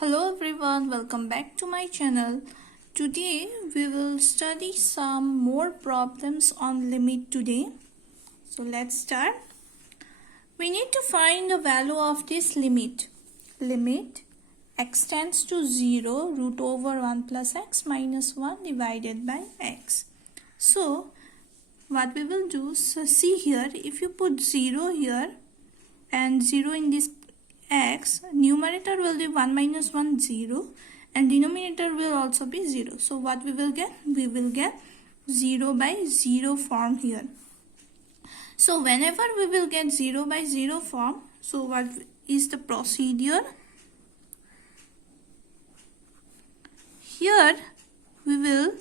Hello everyone, welcome back to my channel. Today we will study some more problems on limit today. So let's start. We need to find the value of this limit. Limit x tends to 0 root over 1 plus x minus 1 divided by x. So what we will do, so see here, if you put 0 here and 0 in this x, numerator will be 1 minus 1 0 and denominator will also be 0. So what we will get? We will get 0 by 0 form here. So whenever we will get 0 by 0 form, so what is the procedure? Here we will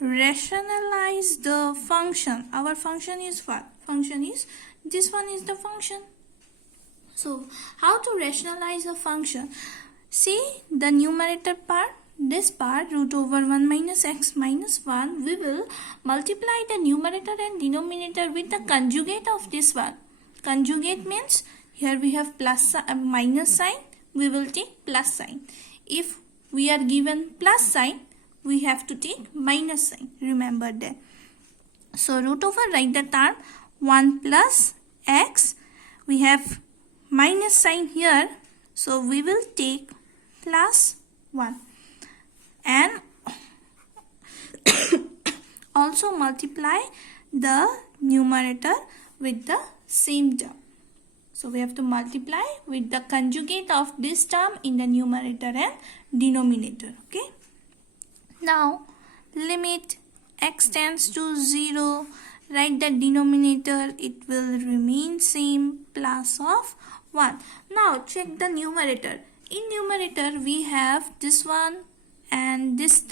rationalize the function. Our function is what? Function is, this one is the function. So, how to rationalize a function? See the numerator part, this part root over 1 minus x minus 1, we will multiply the numerator and denominator with the conjugate of this one. Conjugate means here we have plus minus sign, we will take plus sign. If we are given plus sign, we have to take minus sign. Remember that. So, root over, write the term 1 plus x, we have minus sign here, so we will take plus 1 and also multiply the numerator with the same term. So we have to multiply with the conjugate of this term in the numerator and denominator. Okay. Now limit x tends to 0, write the denominator, it will remain same, plus of 1. Now check the numerator. In numerator we have this one and this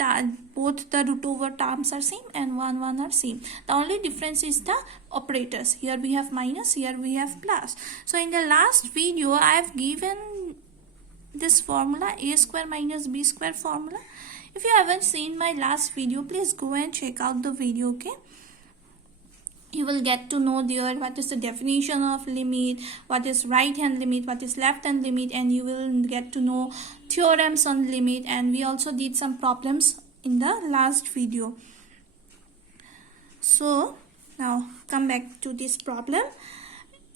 both the root over terms are same and 1 are same. The only difference is the operators. Here we have minus, here we have plus. So in the last video I have given this formula, a square minus b square formula. If you haven't seen my last video, please go and check out the video. Okay, you will get to know there what is the definition of limit, what is right hand limit, what is left hand limit, and you will get to know theorems on limit, and we also did some problems in the last video. So now come back to this problem.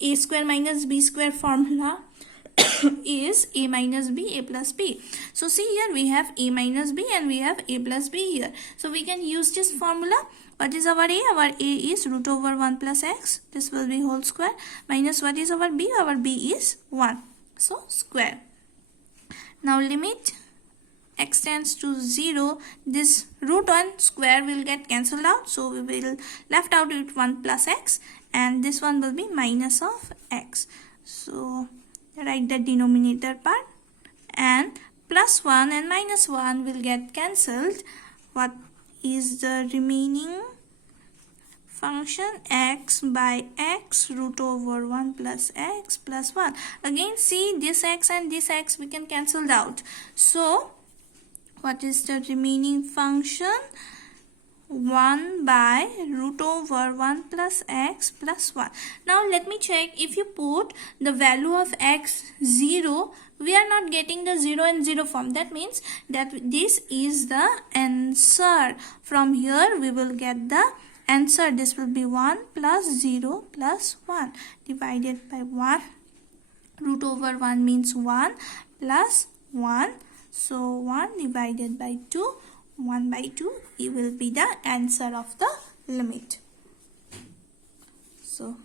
A square minus b square formula is a minus b, a plus b. So see here we have a minus b and we have a plus b here. So we can use this formula. What is our a? Our a is root over 1 plus x. This will be whole square. Minus what is our b? Our b is 1. So square. Now limit x tends to 0. This root 1 square will get cancelled out. So we will left out with 1 plus x. And this one will be minus of x. So write the denominator part. And plus 1 and minus 1 will get cancelled. What is the remaining function? X by x root over 1 plus x plus 1. Again see this x and this x we can cancel out. So what is the remaining function? 1 by root over 1 plus x plus 1. Now let me check. If you put the value of x 0, we are not getting the 0 and 0 form. That means that this is the answer. From here we will get the answer. This will be 1 plus 0 plus 1 divided by 1. Root over 1 means 1 plus 1. So 1 divided by 2. 1 by 2, it will be the answer of the limit. So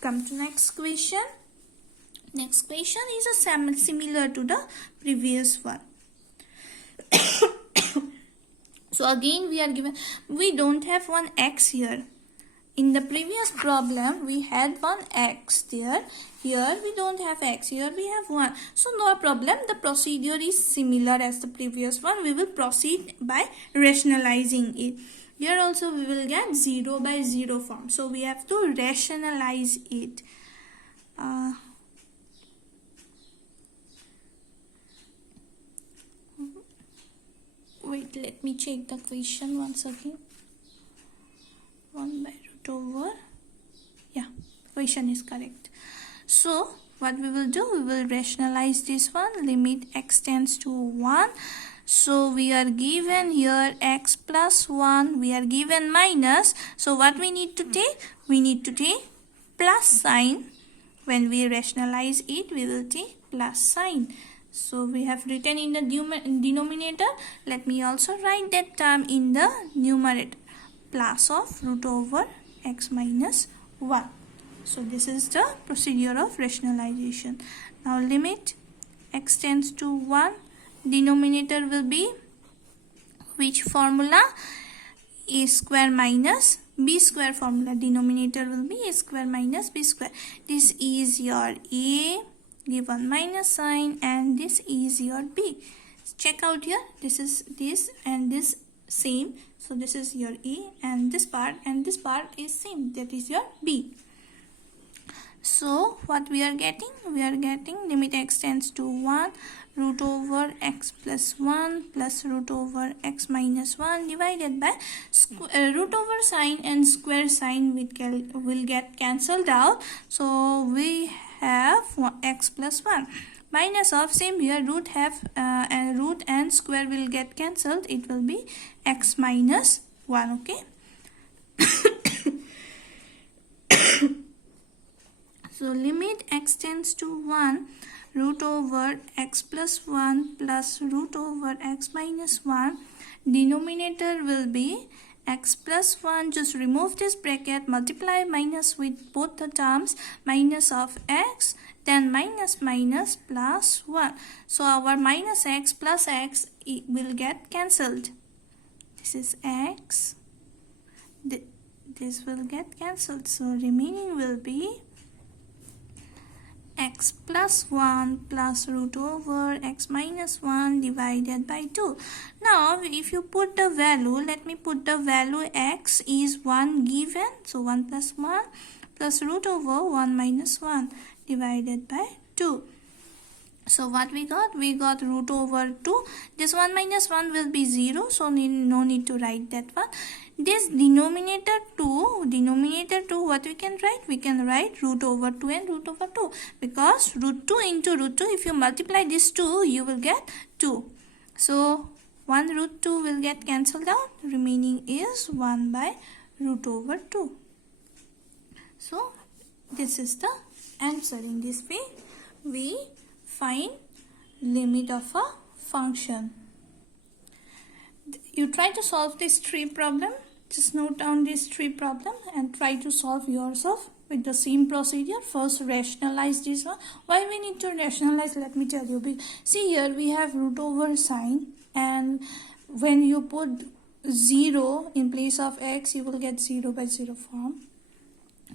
come to next question. Next question is a similar to the previous one. So again we are given, we don't have one x here. In the previous problem we had one x there. Here we don't have x. Here we have 1. So no problem. The procedure is similar as the previous one. We will proceed by rationalizing it. Here also we will get 0 by 0 form. So we have to rationalize it. Wait, let me check the question once again. 1 by root over, yeah, question is correct. So what we will do, we will rationalize this one. Limit x tends to 1. So we are given here x plus 1, we are given minus. So what we need to take? We need to take plus sign. When we rationalize it, we will take plus sign. So we have written in the denominator. Let me also write that term in the numerator. Plus of root over x minus 1. So this is the procedure of rationalization. Now limit x tends to 1. Denominator will be which formula? A square minus b square formula. Denominator will be a square minus b square. This is your a given minus sign, and this is your b. Check out here. This is this and this same. So this is your a, and this part is same. That is your b. So what we are getting? We are getting limit x tends to 1, root over x plus 1 plus root over x minus 1 divided by root over sign and square sign will get cancelled out. So we have x plus 1 minus of same here root and square will get cancelled. It will be x minus 1. Okay. So limit x tends to 1, root over x plus 1 plus root over x minus 1. Denominator will be x plus 1. Just remove this bracket, multiply minus with both the terms, minus of x, then minus minus plus 1. So our minus x plus x will get cancelled. This is x. This will get cancelled. So remaining will be x plus 1 plus root over x minus 1 divided by 2. Now if you put the value, let me put the value x is 1 given. So 1 plus 1 plus root over 1 minus 1 divided by 2. So what we got? We got root over 2. This 1 minus 1 will be 0. So no need to write that one. This denominator 2, what we can write? We can write root over 2 and root over 2. Because root 2 into root 2, if you multiply this 2, you will get 2. So 1 root 2 will get cancelled out. Remaining is 1 by root over 2. So this is the answer. In this way, we find limit of a function. You try to solve this tree problem. Just note down this tree problem and try to solve yourself with the same procedure. First rationalize this one. Why we need to rationalize? Let me tell you. See here we have root over sign, and when you put 0 in place of x, you will get 0 by 0 form,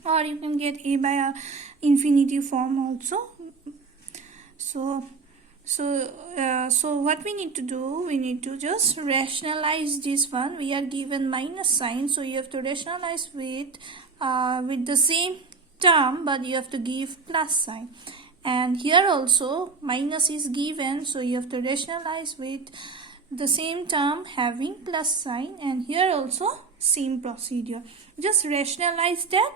or you can get a by a infinity form also. So what we need to do, we need to just rationalize this one. We are given minus sign, so you have to rationalize with the same term, but you have to give plus sign. And here also minus is given, so you have to rationalize with the same term having plus sign, and here also same procedure. Just rationalize that,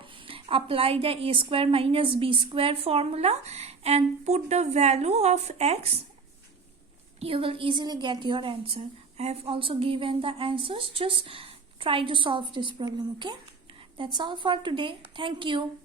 apply the a square minus b square formula and put the value of x. You will easily get your answer. I have also given the answers. Just try to solve this problem. Okay, that's all for today. Thank you.